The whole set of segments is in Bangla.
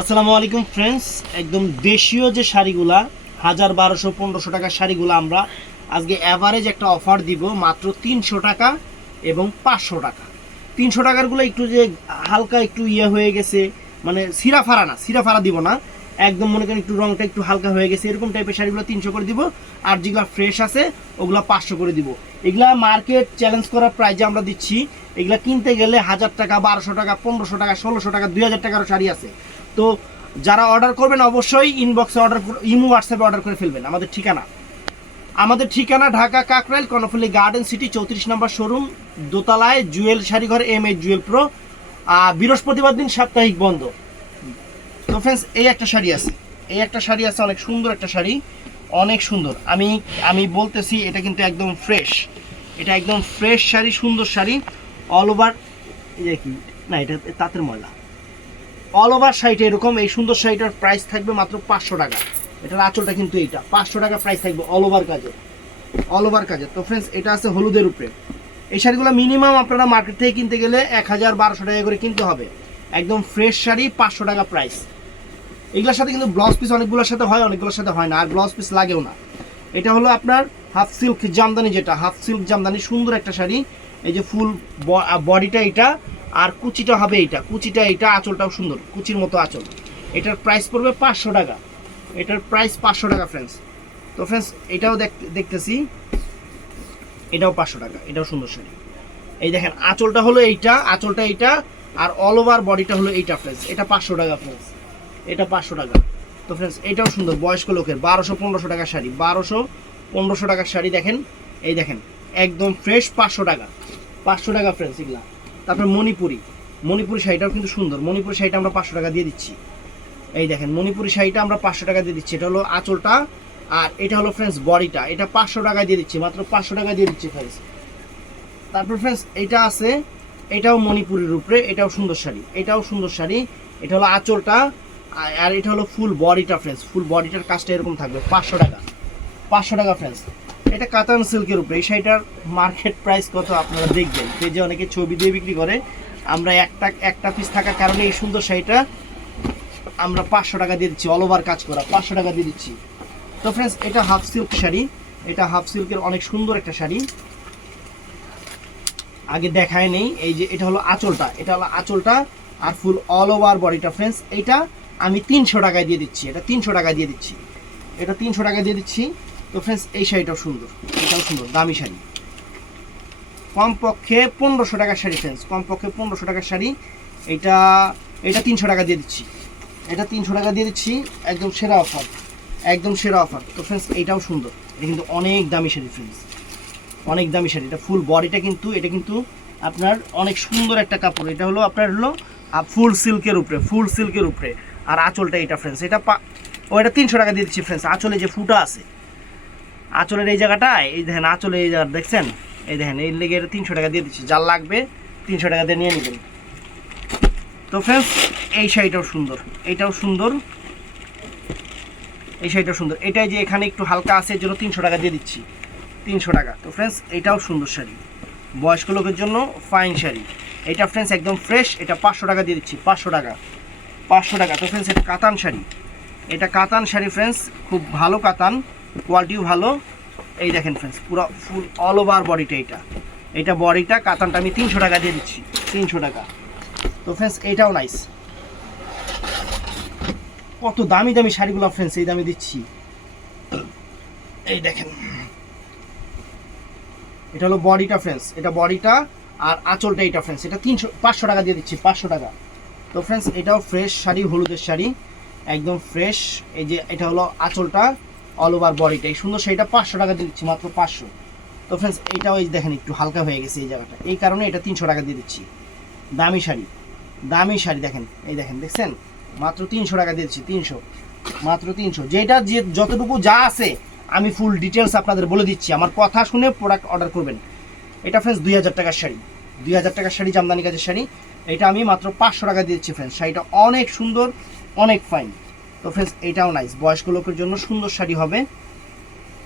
আসসালামু আলাইকুম ফ্রেন্ডস একদম দেশীয় যে শাড়িগুলা, হাজার বারোশো, পনেরোশো টাকার শাড়িগুলো আমরা আজকে অ্যাভারেজ একটা অফার দিব মাত্র তিনশো টাকা এবং পাঁচশো টাকা। তিনশো টাকারগুলো একটু যে হালকা একটু ইয়ে হয়ে গেছে মানে সিরা ফারা না সিরা ফারা দিব না। একদম মনে করেন একটু রংটা একটু হালকা হয়ে গেছে, এরকম টাইপের শাড়িগুলো তিনশো করে দিব। আর যেগুলো ফ্রেশ আছে, ওগুলো পাঁচশো করে দিব। এগুলা মার্কেট চ্যালেঞ্জ করার প্রাইজে আমরা দিচ্ছি, এগুলা কিনতে গেলে হাজার টাকা, বারোশো টাকা, পনেরোশো টাকা, ষোলোশো টাকা, দুই হাজার টাকারও শাড়ি আছে। তো যারা অর্ডার করবেন অবশ্যই ইনবক্সে অর্ডার ইমো হোয়াটসঅ্যাপে অর্ডার করে ফেলবেন। আমাদের ঠিকানা। আমাদের ঠিকানা ঢাকা কাকরাইল, কর্ণফুলি গার্ডেন সিটি চৌত্রিশ নম্বর শোরুম দোতলায় Jewel Sharighar M A Jewel pro বৃহস্পতিবার দিন সাপ্তাহিক বন্ধ। তো ফ্রেন্ডস এই একটা শাড়ি আছে। এই একটা শাড়ি আছে, অনেক সুন্দর একটা শাড়ি। অনেক সুন্দর। আমি আমি বলতেছি, এটা কিন্তু একদম ফ্রেশ এটা একদম ফ্রেশ শাড়ি, সুন্দর শাড়ি। অল ওভার কি? না, এটা তাঁতের ময়লা। অল ওভার শাড়িটা এরকম এই সুন্দর শাড়িটার প্রাইস থাকবে মাত্র পাঁচশো টাকা। এটার আঁচলটা কিন্তু এইটা, পাঁচশো টাকা প্রাইস থাকবে অল ওভার কাজে। অল ওভার কাজে। তো ফ্রেন্ডস এটা আছে হলুদের উপরে। এই শাড়িগুলো মিনিমাম আপনারা মার্কেট থেকে কিনতে গেলে এক হাজার বারোশো টাকা করে কিনতে হবে। একদম ফ্রেশ শাড়ি, পাঁচশো টাকা প্রাইস এগুলোর সাথে কিন্তু ব্লাউজ পিস অনেকগুলোর সাথে হয়, অনেকগুলোর সাথে হয় না, আর ব্লাউজ পিস লাগেও না। এটা হলো আপনার হাফ সিল্ক জামদানি যেটা হাফ সিল্ক জামদানি সুন্দর একটা শাড়ি। এই যে ফুল বডিটা এটা, আর কুচিটা হবে এইটা। কুচিটা এটা আঁচলটাও সুন্দর। কুচির মতো আঁচল। এটার প্রাইস পড়বে পাঁচশো টাকা। এটার প্রাইস পাঁচশো টাকা ফ্রেন্ডস তো ফ্রেন্ডস এটাও দেখ- দেখতেছি। এটাও পাঁচশো টাকা। এটাও সুন্দর শাড়ি। এই দেখেন, আঁচলটা হলো এইটা, আঁচলটা এইটা, আর অল ওভার বডিটা হলো এইটা ফ্রেন্ডস এটা পাঁচশো টাকা ফ্রেন্ডস এটা পাঁচশো টাকা। তো ফ্রেন্ডস এটাও সুন্দর। বয়স্ক লোকের বারোশো পনেরোশো টাকার শাড়ি। বারোশো পনেরোশো টাকার শাড়ি, দেখেন। এই দেখেন একদম ফ্রেশ পাঁচশো টাকা। পাঁচশো টাকা ফ্রেন্ডস এগুলা। তারপরে মণিপুরি। মণিপুরি শাড়িটাও কিন্তু সুন্দর। মণিপুরি শাড়িটা আমরা পাঁচশো টাকা দিয়ে দিচ্ছি। এই দেখেন, মণিপুরি শাড়িটা আমরা পাঁচশো টাকা দিয়ে দিচ্ছি। এটা হলো আঁচলটা আর এটা হলো ফ্রেন্ডস বডিটা। এটা পাঁচশো টাকা দিয়ে দিচ্ছি, মাত্র পাঁচশো টাকা দিয়ে দিচ্ছি ফ্রেন্ডস তারপর ফ্রেন্ডস এটা আছে, এটাও মণিপুরের উপরে, এটাও সুন্দর শাড়ি। এটাও সুন্দর শাড়ি। এটা হলো আঁচলটা আর- আর এটা হলো ফুল বডিটা ফ্রেন্ডস ফুল বডিটার কাজটা এরকম থাকবে। পাঁচশো টাকা। পাঁচশো টাকা ফ্রেন্ডস এটা কাতান সিল্কের উপরে। এই শাড়িটার মার্কেট প্রাইস কত আপনারা দেখবেন? পেজে অনেকে ছবি দিয়ে বিক্রি করে, আমরা একটা একটা পিস থাকার কারণে এই সুন্দর শাড়িটা আমরা পাঁচশো টাকা দিয়ে দিচ্ছি অল ওভার কাজ করা, পাঁচশো টাকা দিয়ে দিচ্ছি। তো ফ্রেন্ডস এটা হাফ সিল্ক শাড়ি। এটা হাফ সিল্কের অনেক সুন্দর একটা শাড়ি। আগে দেখায় নেই, এই যে এটা হলো আঁচলটা, এটা হলো আঁচলটা আর ফুল অল ওভার বডিটা ফ্রেন্ডস এইটা আমি তিনশো টাকায় দিয়ে দিচ্ছি, এটা তিনশো টাকায় দিয়ে দিচ্ছি। এটা তিনশো টাকায় দিয়ে দিচ্ছি। তো ফ্রেন্ডস এই শাড়িটাও সুন্দর, এটাও সুন্দর, দামি শাড়ি। কমপক্ষে পনেরোশো টাকার শাড়ি ফ্রেন্ডস কমপক্ষে পনেরোশো টাকার শাড়ি। এটা এটা তিনশো টাকা দিয়ে দিচ্ছি। এটা তিনশো টাকা দিয়ে দিচ্ছি, একদম সেরা অফার একদম সেরা অফার তো ফ্রেন্ডস এইটাও সুন্দর, এটা কিন্তু অনেক দামি শাড়ি ফ্রেন্ডস অনেক দামি শাড়ি, এটা ফুল বডিটা কিন্তু, এটা কিন্তু আপনার অনেক সুন্দর একটা কাপড়। এটা হলো আপনার হলো ফুল সিল্কের উপরে ফুল সিল্কের উপরে। আর আঁচলটা এটা ফ্রেন্ডস এটা পা, ও, এটা তিনশো টাকা দিয়ে দিচ্ছি ফ্রেন্ডস আঁচলে যে ফুটা আছে আঁচলের এই জায়গাটায়, এই দেখেন আঁচলে এই জায়গা দেখছেন? এই দেখেন, এই লেগে তিনশো টাকা দিয়ে দিচ্ছি। যার লাগবে তিনশো টাকা দিয়ে নিয়ে নেবেন। তো ফ্রেন্ডস এই শাড়িটাও সুন্দর। এইটাও সুন্দর। এই শাড়িটাও সুন্দর। এটাই যে এখানে একটু হালকা আছে, এর জন্য তিনশো টাকা দিয়ে দিচ্ছি। তিনশো টাকা। তো ফ্রেন্ডস এটাও সুন্দর শাড়ি। বয়স্ক লোকের জন্য ফাইন শাড়ি। এটা ফ্রেন্ডস একদম ফ্রেশ এটা পাঁচশো টাকা দিয়ে দিচ্ছি, পাঁচশো টাকা। পাঁচশো টাকা। তো ফ্রেন্ডস এটা কাতান শাড়ি। এটা কাতান শাড়ি ফ্রেন্ডস খুব ভালো কাতান। কোয়ালিটিও ভালো। এই দেখেন ফ্রেন্ডস পুরো ফুল অল ওভার বডিটা এটা। এটা বডিটা কাতানটা আমি তিনশো টাকা দিয়ে দিচ্ছি, তিনশো টাকা। তো ফ্রেন্ডস এটাও নাইস কত দামি দামি শাড়িগুলো ফ্রেন্ডস এই দামে দিচ্ছি। এই দেখেন। এটা হলো বডিটা ফ্রেন্ডস এটা বডিটা আর আঁচলটা এটা ফ্রেন্ডস এটা তিনশো, পাঁচশো টাকা দিয়ে দিচ্ছি, পাঁচশো টাকা। তো ফ্রেন্ডস এটাও ফ্রেশ শাড়ি, হলুদের শাড়ি, একদম ফ্রেশ এই যে, এটা হলো আঁচলটা অল ওভার বডিটা এই সুন্দর শাড়িটা পাঁচশো টাকা দিয়ে দিচ্ছি, মাত্র পাঁচশো। তো ফ্রেন্ডস এটাও এই দেখেন, একটু হালকা হয়ে গেছে এই জায়গাটা। এই কারণে এটা তিনশো টাকা দিয়ে দিচ্ছি। দামি শাড়ি। দামি শাড়ি দেখেন, এই দেখেন, দেখছেন? মাত্র তিনশো টাকা দিয়ে দিচ্ছি, তিনশো। মাত্র তিনশো। যেটা যে, যতটুকু যা আছে, আমি ফুল ডিটেলস আপনাদের বলে দিচ্ছি। আমার কথা শুনে প্রোডাক্ট অর্ডার করবেন। এটা ফ্রেন্ডস দুই হাজার টাকার শাড়ি। দুই হাজার টাকার শাড়ি, জামদানি কাজের শাড়ি। এটা আমি মাত্র পাঁচশো টাকা দিয়ে দিচ্ছি ফ্রেন্ডস শাড়িটা অনেক সুন্দর, অনেক ফাইন তো ফ্রেন্ডস এটাও নাইস বয়স্ক লোকের জন্য সুন্দর শাড়ি হবে।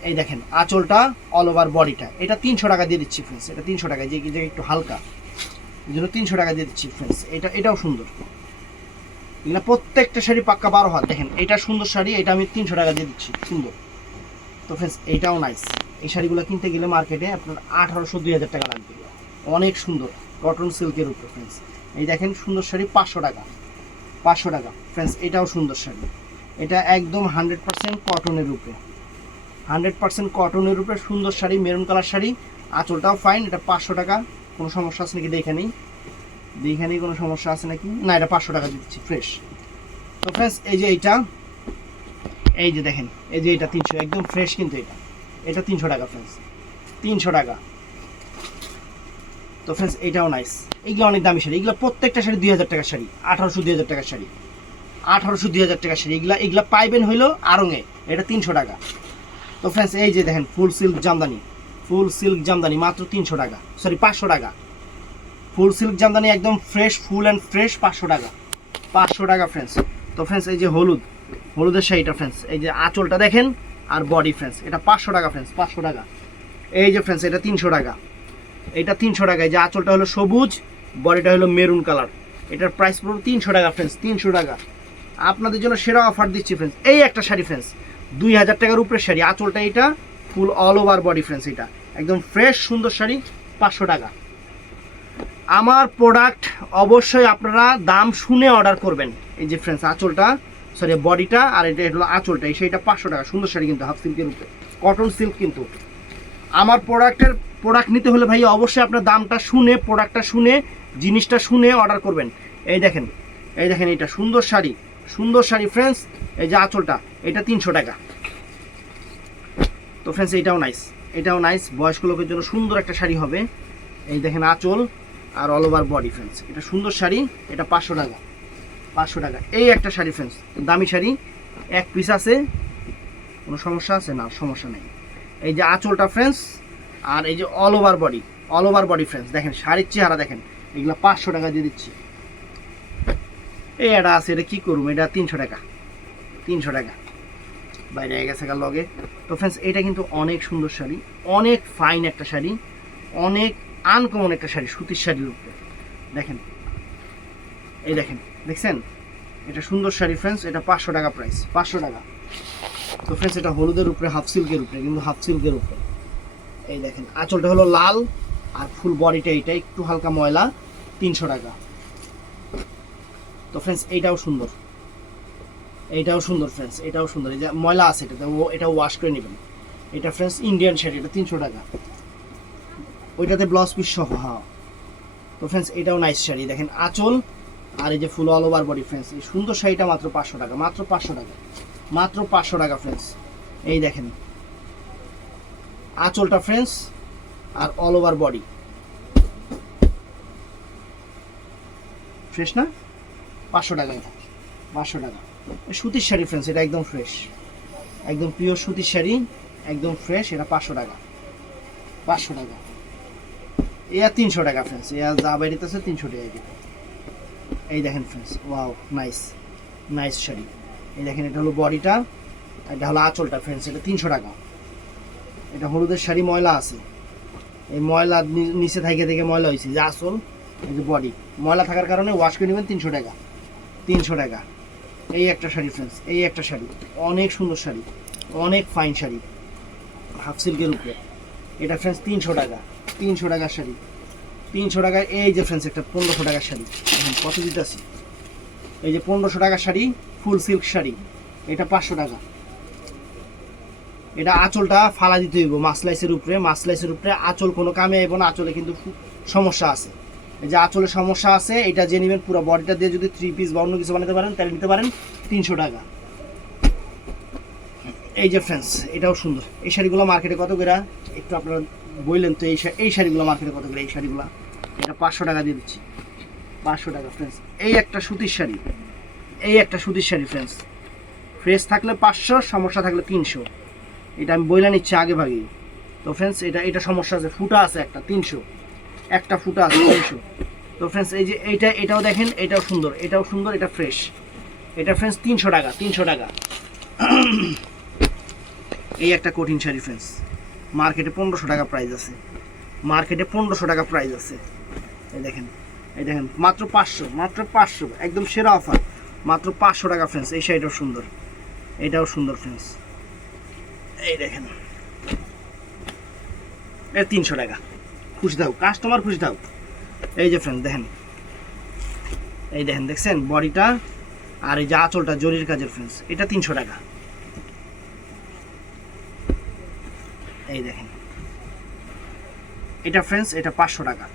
এই দেখেন, আঁচলটা অল ওভার বডিটা এটা তিনশো টাকা দিয়ে দিচ্ছি ফ্রেন্ডস এটা তিনশো টাকা যে যে একটু হালকা। এই জন্য তিনশো টাকা দিয়ে দিচ্ছি ফ্রেন্ডস এটা এটাও সুন্দর। এগুলো প্রত্যেকটা শাড়ি পাক্কা বারো হাত। দেখেন, এটা সুন্দর শাড়ি, এটা আমি তিনশো টাকা দিয়ে দিচ্ছি, সুন্দর। তো ফ্রেন্ডস এইটাও নাইস এই শাড়িগুলো কিনতে গেলে মার্কেটে আপনার আঠারোশো, দুই হাজার টাকা লাগবে। অনেক সুন্দর কটন সিল্কের উপর ফ্রেন্ডস এই দেখেন, সুন্দর শাড়ি পাঁচশো টাকা। পাঁচশো টাকা। ফ্রেন্ডস এটাও সুন্দর শাড়ি। এটা একদম হান্ড্রেড পার্সেন্ট কটনের উপরে হান্ড্রেড পার্সেন্ট কটনের উপরে সুন্দর শাড়ি, মেরুন কালার শাড়ি। আঁচলটাও ফাইন এটা পাঁচশো টাকা। কোনো সমস্যা আছে নাকি দেখে নেই? দেখে নেই, কোনো সমস্যা আছে নাকি? না, এটা পাঁচশো টাকা দিচ্ছি ফ্রেশ তো ফ্রেন্ডস এই যে এইটা, এই যে দেখেন, এই যে এটা তিনশো, একদম ফ্রেশ কিন্তু এটা। এটা তিনশো টাকা ফ্রেন্ডস তিনশো টাকা। তো ফ্রেন্ডস এটাও নাইস এইগুলো অনেক দামি শাড়ি। এগুলো প্রত্যেকটা শাড়ি দুই হাজার টাকার শাড়ি, আঠারোশো, দুই হাজার টাকার শাড়ি। আঠারোশো দুই হাজার টাকা শাড়ি এগুলা এগুলা পাইবেন হইল আরঙে এটা তিনশো টাকা। তো ফ্রেন্ডস এই যে দেখেন full silk Jamdani. Full silk Jamdani, মাত্র তিনশো টাকা। সরি পাঁচশো টাকা। ফুল সিল্ক জামদানি একদম ফ্রেশ ফুল অ্যান্ড ফ্রেশ পাঁচশো টাকা। পাঁচশো টাকা ফ্রেন্ডস তো ফ্রেন্ডস এই যে হলুদ। হলুদের শাড়িটা ফ্রেন্ডস এই যে আঁচলটা দেখেন, আর বডি ফ্রেন্ডস এটা পাঁচশো টাকা ফ্রেন্ডস পাঁচশো টাকা। এই যে ফ্রেন্ডস এটা তিনশো টাকা। এটা তিনশো টাকা। এই যে আঁচলটা হলো সবুজ, বডিটা হলো মেরুন কালার। এটার প্রাইস পড়বে তিনশো টাকা ফ্রেন্ডস তিনশো টাকা। আপনাদের জন্য সেরা অফার দিচ্ছি ফ্রেন্ডস এই একটা শাড়ি ফ্রেন্ডস দুই হাজার টাকার উপরে শাড়ি, আঁচলটা এটা full all over body friends এটা, একদম ফ্রেশ সুন্দর শাড়ি, পাঁচশো টাকা। আমার প্রোডাক্ট অবশ্যই আপনারা দাম শুনে অর্ডার করবেন। এই যে ফ্রেন্ডস আঁচলটা সরি বডিটা আর এটা হলো আঁচলটা, এই শাড়িটা পাঁচশো টাকা, সুন্দর শাড়ি কিন্তু হাফ সিল্কের উপরে কটন সিল্ক কিন্তু। আমার প্রোডাক্টের প্রোডাক্ট নিতে হলে ভাই অবশ্যই আপনার দামটা শুনে প্রোডাক্টটা শুনে, জিনিসটা শুনে অর্ডার করবেন। এই দেখেন এই দেখেন এটা, সুন্দর শাড়ি। সুন্দর শাড়ি ফ্রেন্ডস এই যে আঁচলটা, এটা তিনশো টাকা। তো ফ্রেন্ডস এটাও নাইস এটাও নাইস বয়স্ক লোকের জন্য সুন্দর একটা শাড়ি হবে। এই দেখেন আঁচল আর অল ওভার বডি ফ্রেন্ডস এটা সুন্দর শাড়ি, এটা পাঁচশো টাকা পাঁচশো টাকা। এই একটা শাড়ি ফ্রেন্ডস দামি শাড়ি, এক পিস আছে, কোনো সমস্যা আছে? না, সমস্যা নেই। এই যে আঁচলটা ফ্রেন্ডস আর এই যে all over body all over body friends দেখেন, শাড়ির চেহারা দেখেন, এগুলো পাঁচশো টাকা দিয়ে দিচ্ছি। এই এটা আছে, এটা কী করব? এটা তিনশো টাকা। তিনশো টাকা। বাইরে গেছে কার লগে তো ফ্রেন্ডস এটা কিন্তু অনেক সুন্দর শাড়ি। অনেক ফাইন একটা শাড়ি। অনেক আনকমন একটা শাড়ি, সুতির শাড়ির উপরে। দেখেন। এই দেখেন, দেখছেন? এটা সুন্দর শাড়ি ফ্রেন্ডস এটা পাঁচশো টাকা প্রাইস পাঁচশো টাকা। তো ফ্রেন্ডস এটা হলুদের উপরে হাফ সিল্কের উপরে, কিন্তু হাফ সিল্কের উপরে। এই দেখেন, আঁচলটা হলো লাল আর ফুল বডিটা এটা একটু হালকা ময়লা, তিনশো টাকা। তো ফ্রেন্ডস এইটাও সুন্দর। এইটাও সুন্দর ফ্রেন্ডস এটাও সুন্দর। এই যে ময়লা আছে এটাতে ও, এটা ওয়াশ করে নেবেন। এটা ফ্রেন্ডস ইন্ডিয়ান শাড়ি এটা তিনশো টাকা। ওইটাতে ব্লাউজ পিস সহ হ্যাঁ। তো ফ্রেন্ডস এটাও নাইস শাড়ি দেখেন, আঁচল আর এই যে full all over body friends এই সুন্দর শাড়িটা মাত্র পাঁচশো টাকা, মাত্র পাঁচশো টাকা। মাত্র পাঁচশো টাকা ফ্রেন্ডস এই দেখেন। আঁচলটা ফ্রেন্ডস আর অল ওভার বডি ফ্রেশ না? পাঁচশো টাকা এটা পাঁচশো টাকা। সুতির শাড়ি ফ্রেন্ডস এটা একদম ফ্রেশ একদম পিওর সুতির শাড়ি, একদম ফ্রেশ এটা পাঁচশো টাকা। পাঁচশো টাকা। এ আর তিনশো টাকা ফ্রেন্ডস এ আর যা আছে তিনশো টাকা এই দেখেন friends wow nice nice sari. এই দেখেন, এটা হলো বডিটা, এটা হলো আঁচলটা ফ্রেন্ডস এটা তিনশো টাকা। এটা হলুদের শাড়ি, ময়লা আছে। এই ময়লা নিচে থেকে থেকে ময়লা হয়েছে যে আসল এই যে বডি ময়লা থাকার কারণে ওয়াশ করে নেবেন তিনশো টাকা। তিনশো টাকা। এই একটা শাড়ি ফ্রেন্ডস এই একটা শাড়ি। অনেক সুন্দর শাড়ি, অনেক ফাইন শাড়ি হাফ সিল্কের উপরে। এটা ফ্রেন্ডস তিনশো টাকা, তিনশো টাকার শাড়ি। তিনশো টাকায়, এই যে ফ্রেন্ডস একটা পনেরোশো টাকার শাড়ি। কত দিতেছি। এই যে, পনেরোশো টাকার শাড়ি ফুল সিল্ক শাড়ি। এটা পাঁচশো টাকা। এটা আঁচলটা ফালা দিতে হইব। মাসলাইসের উপরে মাসলাইসের উপরে আঁচল কোনো কামে আইব না, আঁচলে কিন্তু সমস্যা আছে। যে আঁচলে সমস্যা আছে, এটা যে নেবেন, পুরো বডিটা দিয়ে যদি থ্রি পিস বা অন্য কিছু বানাতে পারেন, তাহলে নিতে পারেন তিনশো টাকা। এই যে ফ্রেন্ডস এটাও সুন্দর। এই শাড়িগুলো মার্কেটে কত করে? একটু আপনারা বললেন তো, এই এই শাড়িগুলো মার্কেটে কত করে? এই শাড়িগুলো। এটা পাঁচশো টাকা দিয়ে দিচ্ছি। পাঁচশো টাকা ফ্রেন্ডস এই একটা সুতির শাড়ি। এই একটা সুতির শাড়ি ফ্রেন্ডস ফ্রেশ থাকলে পাঁচশো, সমস্যা থাকলে তিনশো। এটা আমি বইলা নিচ্ছি আগে ভাগেই। তো ফ্রেন্ডস এটা এটা সমস্যা আছে, ফুটা আছে একটা, তিনশো। একটা ফুটা আছে তিনশো তো ফ্রেন্ডস এই যে এইটা, এটাও দেখেন, এটাও সুন্দর এটাও সুন্দর, এটা ফ্রেশ এটা ফ্রেন্ডস তিনশো টাকা তিনশো টাকা। এই একটা কঠিন শাড়ি ফ্রেন্ডস মার্কেটে পনেরোশো টাকা প্রাইস আছে। মার্কেটে পনেরোশো টাকা প্রাইস আছে। এই দেখেন এই দেখেন, মাত্র পাঁচশো মাত্র পাঁচশো, একদম সেরা অফার মাত্র পাঁচশো টাকা ফ্রেন্ডস এই শাড়িটাও সুন্দর। এটাও সুন্দর ফ্রেন্ডস এই দেখেন এটা তিনশো টাকা। খুশি দাও কাস্টমার খুশি দাও। এই যে ফ্রেন্ড দেখেন। এই দেখেন, দেখছেন? বডিটা আর এই যে আঁচলটা, জরির কাজের ফ্রেন্ডস এটা তিনশো টাকা। এই দেখেন। এটা ফ্রেন্ডস এটা পাঁচশো টাকা।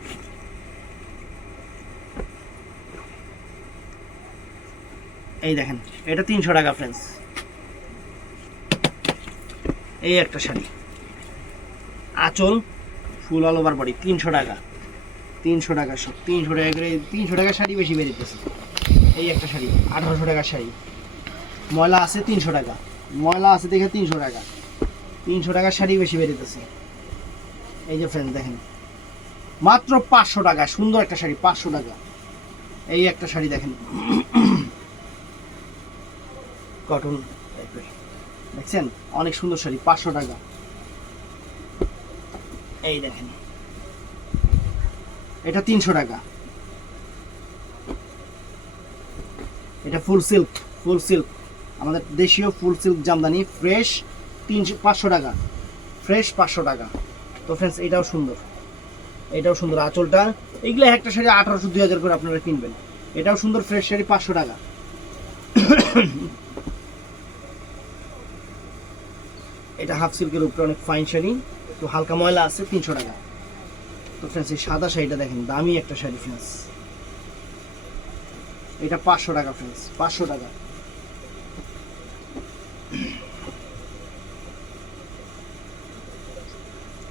এই দেখেন, এটা তিনশো টাকা ফ্রেন্ডস এই একটা শাড়ি। আঁচল ফুল অল ওভার বডি তিনশো টাকা। তিনশো টাকা সব, তিনশো টাকা করে, তিনশো টাকার শাড়ি বেশি বেরিয়েছে এই একটা শাড়ি, আঠারোশো টাকার শাড়ি। ময়লা আছে তিনশো টাকা, ময়লা আছে দেখে তিনশো টাকা। তিনশো টাকার শাড়ি বেশি বেরিয়েছে এই যে ফ্রেন্ড দেখেন, মাত্র পাঁচশো টাকা, সুন্দর একটা শাড়ি, পাঁচশো টাকা। এই একটা শাড়ি দেখেন। কটন টাইপের দেখছেন? অনেক সুন্দর শাড়ি, পাঁচশো টাকা। এই দেখেন। এটা তিনশো টাকা। এটা ফুল সিল্ক ফুল সিল্ক। আমাদের দেশীয় ফুল সিল্ক জামদানি, ফ্রেশ তিনশো, পাঁচশো টাকা। ফ্রেশ পাঁচশো টাকা। তো ফ্রেন্ডস এটাও সুন্দর। এটাও সুন্দর আঁচলটা। এইগুলো একটা শাড়ি আঠারোশো দুই হাজার করে আপনারা কিনবেন। এটাও সুন্দর ফ্রেশ শাড়ি, পাঁচশো টাকা। এটা হাফ সিল্কের উপরে অনেক ফাইন শাড়ি। একটু হালকা ময়লা আছে, তিনশো টাকা। তো ফ্রেন্ডস এই সাদা শাড়িটা দেখেন, দামি একটা শাড়ি ফ্রেন্ডস এটা পাঁচশো টাকা ফ্রেন্ডস পাঁচশো টাকা।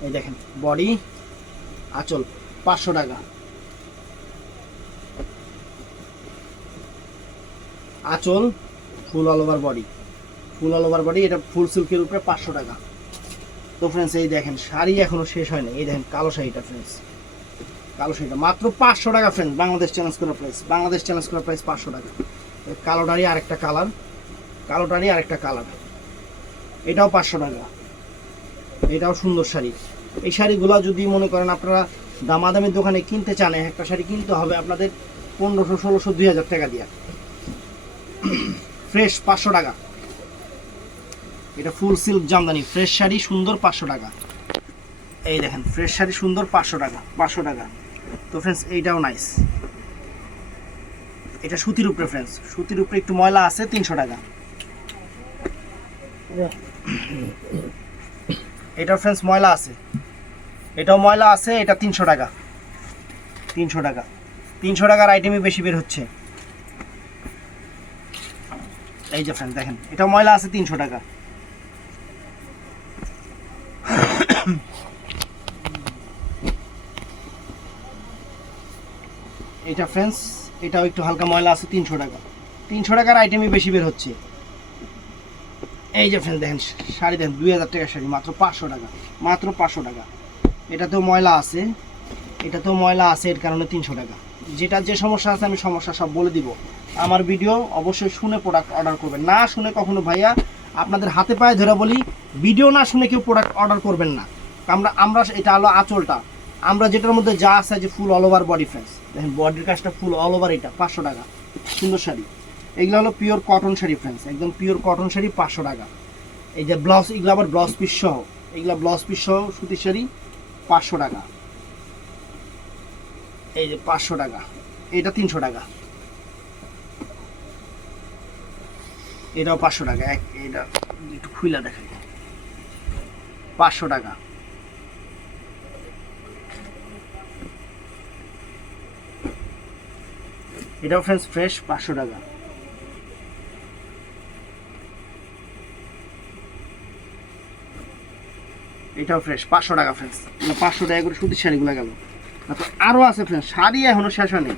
এই দেখেন, বডি, আঁচল, পাঁচশো টাকা। আঁচল, full all over body full all over body এটা ফুল সিল্কের উপরে পাঁচশো টাকা। তো ফ্রেন্ডস এই দেখেন, শাড়ি এখনও শেষ হয় না এই দেখেন, কালো শাড়িটা ফ্রেন্ডস কালো শাড়িটা, মাত্র পাঁচশো টাকা ফ্রেন্ডস বাংলাদেশ চ্যালেঞ্জ করার প্রাইস বাংলাদেশ চ্যালেঞ্জ করার প্রাইস পাঁচশো টাকা। কালোটারই আরেকটা কালার কালোটারই আরেকটা কালার এটাও পাঁচশো টাকা। এটাও সুন্দর শাড়ি। এই শাড়িগুলো যদি মনে করেন আপনারা দামাদামি দোকানে কিনতে চান, একটা শাড়ি কিনতে হবে আপনাদের পনেরোশো, ষোলোশো, দুই হাজার টাকা দিয়ে। ফ্রেশ পাঁচশো টাকা। এটা full silk Jamdani fresh sari সুন্দর পাঁচশো টাকা। এই দেখেন ফ্রেশ শাড়ি সুন্দর পাঁচশো টাকা পাঁচশো টাকা। তো ফ্রেন্ডস এইটাও নাইস এটা সুতির উপরে ফ্রেন্ডস সুতির উপরে একটু ময়লা আছে, তিনশো টাকা। এটা ফ্রেন্ডস ময়লা আছে। এটাও ময়লা আছে, এটা তিনশো টাকা। তিনশো টাকা। তিনশো টাকার আইটেমই বেশি বের হচ্ছে। এই যে ফ্রেন্ড দেখেন এটা ময়লা আছে, তিনশো টাকা। এটা ফ্রেন্ডস এটাও একটু হালকা ময়লা আছে, তিনশো টাকা। তিনশো টাকার আইটেমই বেশি বের হচ্ছে। এই যে ফ্রেন্ড দেখেন, শাড়ি দেখেন, দুই হাজার টাকার শাড়ি, মাত্র পাঁচশো টাকা, মাত্র পাঁচশো টাকা। এটাতেও ময়লা আছে, এটাতেও ময়লা আছে, এর কারণে তিনশো টাকা। যেটা যে সমস্যা আছে, আমি সমস্যা সব বলে দিব। আমার ভিডিও অবশ্যই শুনে প্রোডাক্ট অর্ডার করবেন। না শুনে কখনো ভাইয়া, আপনাদের হাতে পায়ে ধরে বলি ভিডিও না শুনে কেউ প্রোডাক্ট অর্ডার করবেন না। আমরা আমরা, এটা হলো আঁচলটা। আমরা যেটার মধ্যে যা আছে, যে full all over body friends দেখেন বডির কাজটা ফুল অল ওভার এটা, পাঁচশো টাকা। সুন্দর শাড়ি। এগুলো হলো পিওর কটন শাড়ি ফ্রেন্ডস একদম পিওর কটন শাড়ি, পাঁচশো টাকা। এই যে ব্লাউজ এগুলো আবার ব্লাউজ পিস সহ। এগুলো ব্লাউজ পিস সহ, সুতির শাড়ি, পাঁচশো টাকা। এই যে পাঁচশো টাকা। এটা তিনশো টাকা। এটাও পাঁচশো টাকা। এক এটা একটু খুইলা দেখাই। পাঁচশো টাকা। এটাও ফ্রেন্ডস ফ্রেশ পাঁচশো টাকা। এটাও ফ্রেশ পাঁচশো টাকা ফ্রেন্ডস পাঁচশো টাকা করে সুতির শাড়িগুলো গেল। তারপর আরও আছে ফ্রেন্ডস শাড়ি এখনও শেষ হয়নি।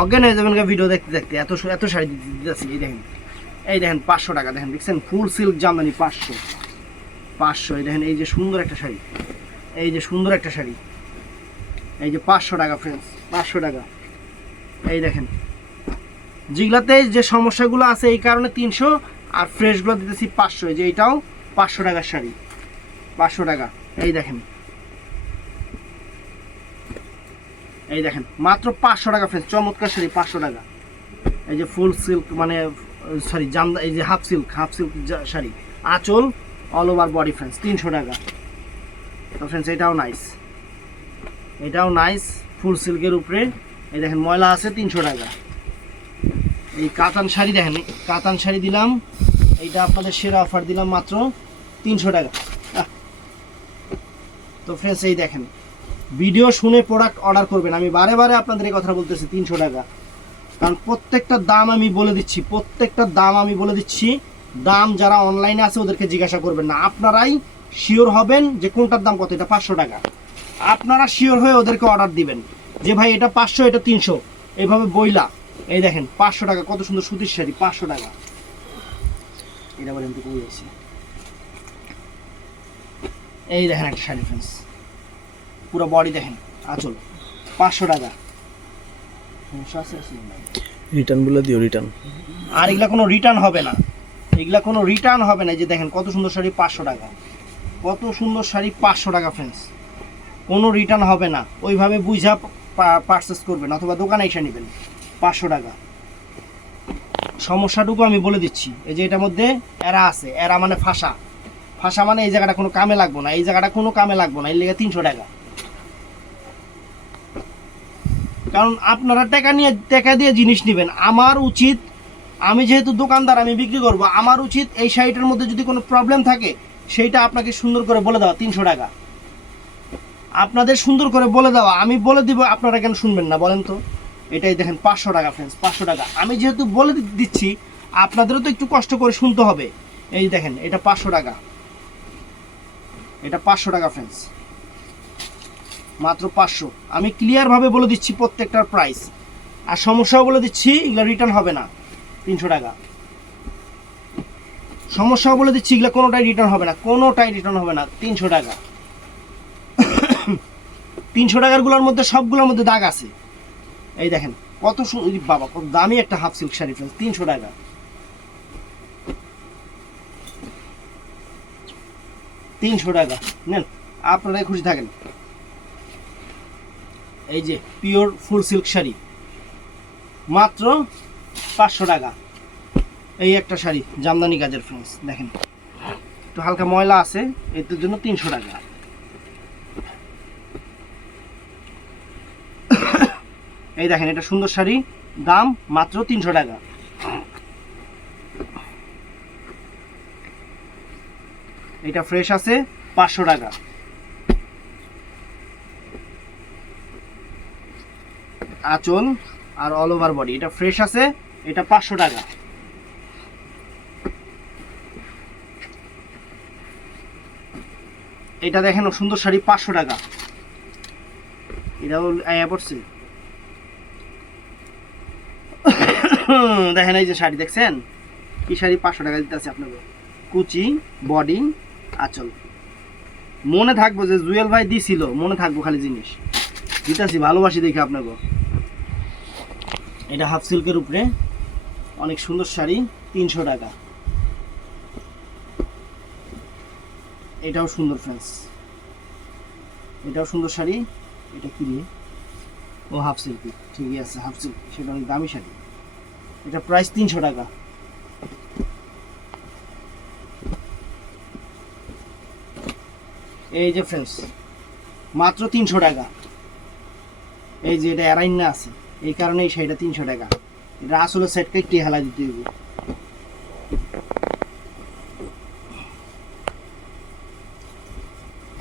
অজ্ঞান হয়ে যাবেন ভিডিও দেখতে দেখতে, এত এত শাড়ি দিতেছি এই দেখেন। এই দেখেন পাঁচশো টাকা, দেখেন, দেখছেন? ফুল সিল্ক জামদানি পাঁচশো। পাঁচশো, এই দেখেন, এই যে সুন্দর একটা শাড়ি। এই যে সুন্দর একটা শাড়ি। এই যে পাঁচশো টাকা ফ্রেন্ডস পাঁচশো টাকা। এই দেখেন। যেগুলাতে যে সমস্যাগুলো আছে এই কারণে তিনশো, আর ফ্রেশগুলো দিতেছি পাঁচশো। যে এটাও পাঁচশো টাকার শাড়ি। পাঁচশো টাকা। এই দেখেন। এই দেখেন, মাত্র পাঁচশো টাকা ফ্রেন্স চমৎকার শাড়ি, পাঁচশো টাকা। এই যে ফুল সিল্ক মানে সরি জামদা এই যে half silk half silk sari. আঁচল অল ওভার বডি ফ্রেন্ডস তিনশো টাকা। তো ফ্রেন্ডস এটাও নাইস এটাও নাইস ফুল সিল্কের উপরে। এই দেখেন, ময়লা আছে তিনশো টাকা। এই কাতান শাড়ি দেখেন কাতান শাড়ি দিলাম, এইটা আপনাদের সেরা অফার দিলাম মাত্র তিনশো টাকা। তো ফ্রেন্ডস এই দেখেন ভিডিও শুনে প্রোডাক্ট অর্ডার করবেন। আমি বারে বারে আপনাদের এই কথা বলতেছি, তিনশো টাকা। কারণ প্রত্যেকটা দাম আমি বলে দিচ্ছি, প্রত্যেকটা দাম আমি বলে দিচ্ছি। দাম যারা অনলাইনে আছে, ওদেরকে জিজ্ঞাসা করবেন না। আপনারাই শিওর হবেন যে কোনটার দাম কত, এটা পাঁচশো টাকা। আপনারা শিওর হয়ে ওদেরকে অর্ডার দিবেন। যে ভাই এটা পাঁচশো এটা তিনশো। এইভাবে বইলা। এই দেখেন পাঁচশো টাকা কত সুন্দর সুতির শাড়ি পাঁচশো টাকা। এটা বলেন তো কই আছে? এই দেখেন একটা শাড়ি ফ্রেন্ডস পুরো বডি দেখেন আচল। পাঁচশো টাকা। রিটার্ন বলে দিও রিটার্ন আর এগুলা কোনো রিটার্ন হবে না। এগুলা কোনো রিটার্ন হবে না যে দেখেন কত সুন্দর শাড়ি পাঁচশো টাকা। কত সুন্দর শাড়ি পাঁচশো টাকা ফ্রেন্ডস কোনো রিটার্ন হবে না। ওইভাবে বুঝা পারচেস করবেন অথবা দোকানে এসে নেবেন। পাঁচশো টাকা। সমস্যাটুকু আমি বলে দিচ্ছি। এই যে এটার মধ্যে এরা আছে। এরা মানে ফাঁসা। ফাঁসা মানে এই জায়গাটা কোনো কামে লাগবো না। এই জায়গাটা কোনো কামে লাগবো না। এর লেগে তিনশো টাকা। কারণ আপনারা টাকা নিয়ে টাকা দিয়ে জিনিস নেবেন। আমার উচিত আমি যেহেতু দোকানদার, আমি বিক্রি করব। আমার উচিত এই শাড়িটার মধ্যে যদি কোনো প্রবলেম থাকে, সেইটা আপনাকে সুন্দর করে বলে দেওয়া। তিনশো টাকা। আপনাদের সুন্দর করে বলে দেওয়া, আমি বলে দিব আপনারা কেন শুনবেন না, বলেন তো। এটাই দেখেন, পাঁচশো টাকা ফ্রেন্ডস পাঁচশো টাকা। আমি যেহেতু বলে দিচ্ছি, আপনাদেরও তো একটু কষ্ট করে শুনতে হবে। এই দেখেন, এটা পাঁচশো টাকা। এটা পাঁচশো টাকা ফ্রেন্ডস মাত্র পাঁচশো। আমি ক্লিয়ারভাবে বলে দিচ্ছি প্রত্যেকটার প্রাইস আর সমস্যাও বলে দিচ্ছি, এগুলো রিটার্ন হবে না। তিনশো টাকা। সমস্যাও বলে দিচ্ছি, এগুলো কোনোটাই রিটার্ন হবে না, কোনোটাই রিটার্ন হবে না। তিনশো টাকা। তিনশো টাকারগুলোর মধ্যে সবগুলোর মধ্যে দাগ আছে। এই দেখেন, কত বাবা, কত দামি একটা হাফ সিল্ক শাড়ি ফ্রেন্ডস তিনশো টাকা। তিনশো টাকা, নেন, আপনারাই খুশি থাকেন। এই যে, পিওর ফুল সিল্ক শাড়ি, মাত্র পাঁচশো টাকা। এই একটা শাড়ি, জামদানি কাজের ফ্রেন্ডস দেখেন। একটু হালকা ময়লা আছে, এটার জন্য তিনশো টাকা। এই দেখেন, এটা সুন্দর শাড়ি, দাম মাত্র তিনশো টাকা। এটা ফ্রেশ আছে, পাঁচশো টাকা। আঁচল আর অল ওভার বডি এটা ফ্রেশ আছে, এটা পাঁচশো টাকা। এটা দেখেন, সুন্দর শাড়ি, পাঁচশো টাকা। এটাও পড়ছে। দেখেন এই যে শাড়ি দেখছেন? কি শাড়ি? পাঁচশো টাকা দিতে আছে আপনাকে। কুচি, বডি, আঁচল। মনে থাকব যে জুয়েল ভাই দিছিল, মনে থাকব খালি জিনিস। দিতেছি, ভালোবাসি দেখি আপনাকে। এটা হাফ সিল্কের উপরে। অনেক সুন্দর শাড়ি, তিনশো টাকা। এটাও সুন্দর ফ্রেন্স এটাও সুন্দর শাড়ি। এটা কি রে ও হাফ সিল্কি। ঠিকই আছে, হাফ সিল্ক। সেটা অনেক দামি শাড়ি। এটা প্রাইস তিনশো টাকা। এই যে ফ্রেন্ডস মাত্র তিনশো টাকা। এই যে এটা অ্যারাইনা আছে, এই কারণে এই শাড়িটা তিনশো টাকা। এটা আসলে সেটকে একটু হেলা দিতে হবে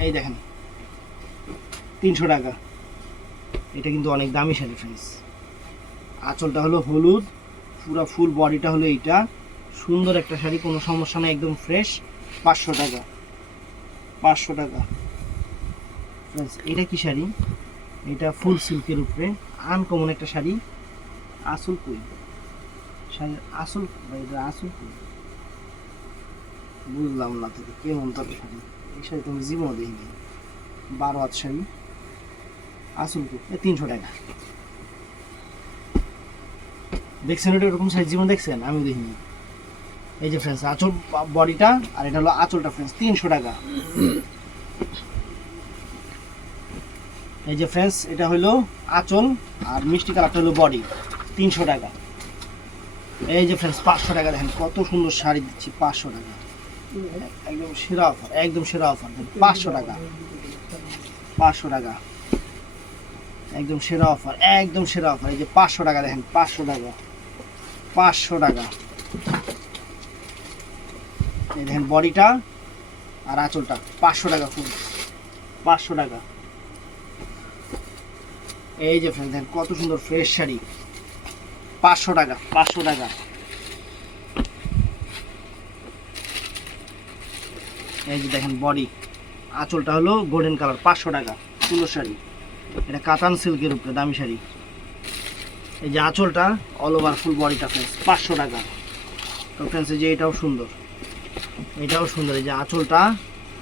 এই দেখেন, তিনশো টাকা। এটা কিন্তু অনেক দামি শাড়ি ফ্রেন্ডস আঁচলটা হলো হলুদ পুরো ফুল বডিটা হলো এইটা। সুন্দর একটা শাড়ি, কোনো সমস্যা নেই, একদম ফ্রেশ পাঁচশো টাকা। পাঁচশো টাকা। এটা কি শাড়ি? এটা ফুল সিল্কের উপরে। আনকমন একটা শাড়ি। আসল কই? শাড়ির আসল এটা আসল কই? বুঝলাম না তো কেমন তোর শাড়ি? এই শাড়ি তুমি জীবনও দেখিনি। বারো হাত শাড়ি। আসল কই? তিনশো টাকা। দেখছেন এটা এরকম শাড়ি জীবন দেখছেন? আমি দেখিনি। এই যে ফ্রেন্ডস আঁচল বডিটা আর এটা হলো আঁচলটা ফ্রেন্ডস তিনশো টাকা। এই যে ফ্রেন্ডস এটা হলো আঁচল আর মিষ্টি কালারটা হলো বডি তিনশো টাকা। এই যে ফ্রেন্ডস পাঁচশো টাকা দেখেন, কত সুন্দর শাড়ি দিচ্ছি, পাঁচশো টাকা। একদম সেরা অফার একদম সেরা অফার পাঁচশো টাকা। পাঁচশো টাকা। একদম সেরা অফার একদম সেরা অফার এই যে পাঁচশো টাকা দেখেন, পাঁচশো টাকা। পাঁচশো টাকা। এই দেখেন বডিটা আর আঁচলটা, পাঁচশো টাকা ফুল। পাঁচশো টাকা। এই যে ফ্রেন্ড দেখেন কত সুন্দর ফ্রেশ শাড়ি। পাঁচশো টাকা পাঁচশো টাকা। এই যে দেখেন বডি, আঁচলটা হলো গোল্ডেন কালার পাঁচশো টাকা, সুন্দর শাড়ি। এটা কাতান সিল্কের উপরে, দামি শাড়ি। এই যে আঁচলটা অল ওভার ফুল বডিটা ফ্রেন্ডস পাঁচশো টাকা। তো ফ্রেন্ডস এই যে এটাও সুন্দর। এটাও সুন্দর, এই যে আঁচলটা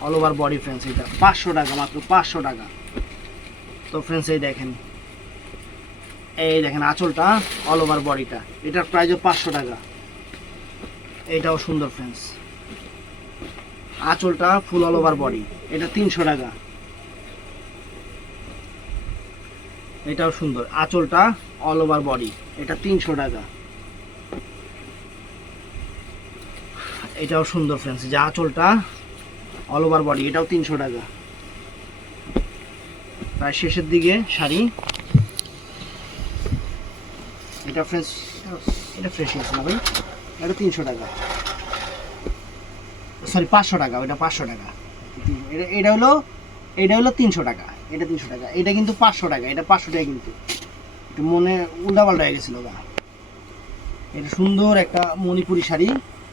অল ওভার বডি ফ্রেন্ডস এটা পাঁচশো টাকা, মাত্র পাঁচশো টাকা। তো ফ্রেন্ডস এই দেখেন। এই দেখেন আঁচলটা অল ওভার বডিটা এটার প্রাইসও পাঁচশো টাকা। এটাও সুন্দর ফ্রেন্ডস আঁচলটা ফুল অল ওভার বডি এটা তিনশো টাকা। এটাও সুন্দর। আঁচলটা অল ওভার বডি এটা তিনশো টাকা। এটাও সুন্দর ফ্রেন্ডস যে আঁচলটা অল ওভার বডি এটাও তিনশো টাকা। প্রায় শেষের দিকে শাড়ি। এটা ফ্রেশ এটা ফ্রেশ আছে না ভাই? এটা তিনশো টাকা। সরি পাঁচশো টাকা, ওটা পাঁচশো টাকা। এটা এটা হলো এটা হলো তিনশো টাকা। এটা তিনশো টাকা। এটা কিন্তু পাঁচশো টাকা, এটা পাঁচশো টাকা কিন্তু। একটু মনে উল্টাপাল্টা হয়ে গেছিল গা এটা সুন্দর একটা মণিপুরি শাড়ি,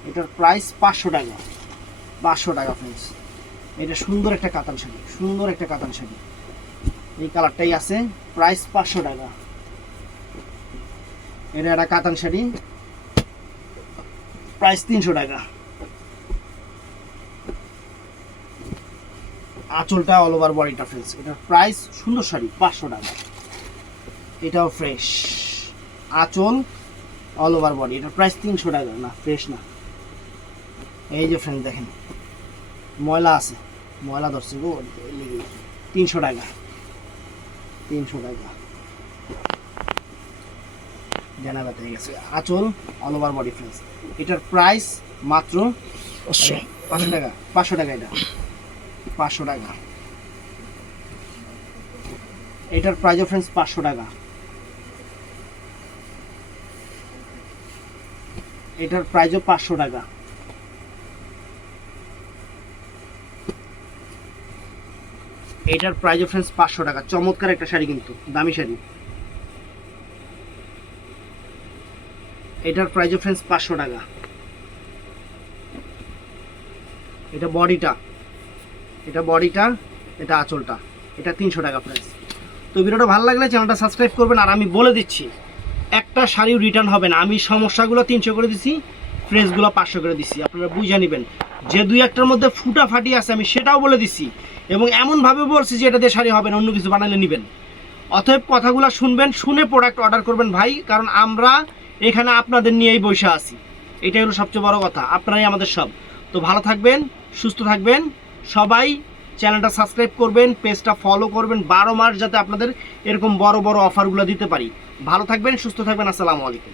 এটার প্রাইস পাঁচশো টাকা। পাঁচশো টাকা ফ্রেন্ডস এটা সুন্দর একটা কাতান শাড়ি, সুন্দর একটা কাতান শাড়ি। এই কালারটাই আছে প্রাইস পাঁচশো টাকা। এটা একটা কাতান শাড়ি প্রাইস তিনশো টাকা। আঁচলটা অল ওভার বডিটা ফ্রেশ এটার প্রাইস সুন্দর শাড়ি পাঁচশো টাকা। এটাও ফ্রেশ আঁচল অল ওভার বডি এটার প্রাইস তিনশো টাকা। না ফ্রেশ না। এই যে ফ্রেন্ড দেখেন। ময়লা আছে। ময়লা ধরছে গো তিনশো টাকা। তিনশো টাকা। জানা ব্যথা হয়ে গেছে। আঁচল অল ওভার বডি ফ্রেন্স এটার প্রাইস মাত্র পাঁচশো টাকা। পাঁচশো টাকা এটা। পাঁচশো টাকা। এটার প্রাইস ফ্রেন্স পাঁচশো টাকা। এটার প্রাইসও পাঁচশো টাকা। এটার প্রাইস ফ্রেন্স পাঁচশো টাকা। চমৎকার একটা শাড়ি কিন্তু, দামি শাড়ি। এটার প্রাইস ফ্রেন্স পাঁচশো টাকা। এটা বডিটা এটা বডিটা, এটা আঁচলটা। এটা তিনশো টাকা প্রাইস তো ভিডিওটা ভালো লাগলে চ্যানেলটা সাবস্ক্রাইব করবেন, আর আমি বলে দিচ্ছি, একটা শাড়িও রিটার্ন হবে না। আমি সমস্যাগুলো তিনশো করে দিছি, ফ্রেশগুলো পাঁচশো করে দিছি। আপনারা বুঝে নেবেন। যে দুই একটার মধ্যে ফুটা ফাটি আছে, আমি সেটাও বলে দিছি। এবং এমনভাবে বলছি যে এটা দিয়ে শাড়ি হবে না, অন্য কিছু বানালে নেবেন। অতএব কথাগুলো শুনবেন, শুনে প্রোডাক্ট অর্ডার করবেন ভাই, কারণ আমরা এখানে আপনাদের নিয়েই বসে আছি। এটাই হলো সবচেয়ে বড় কথা। আপনারাই আমাদের সব। তো ভালো থাকবেন, সুস্থ থাকবেন। সবাই চ্যানেলটা সাবস্ক্রাইব করবেন, পেজটা ফলো করবেন, বারো মাস যাতে আপনাদের এরকম বড় বড় অফারগুলো দিতে পারি। ভালো থাকবেন, সুস্থ থাকবেন, আসসালামু আলাইকুম।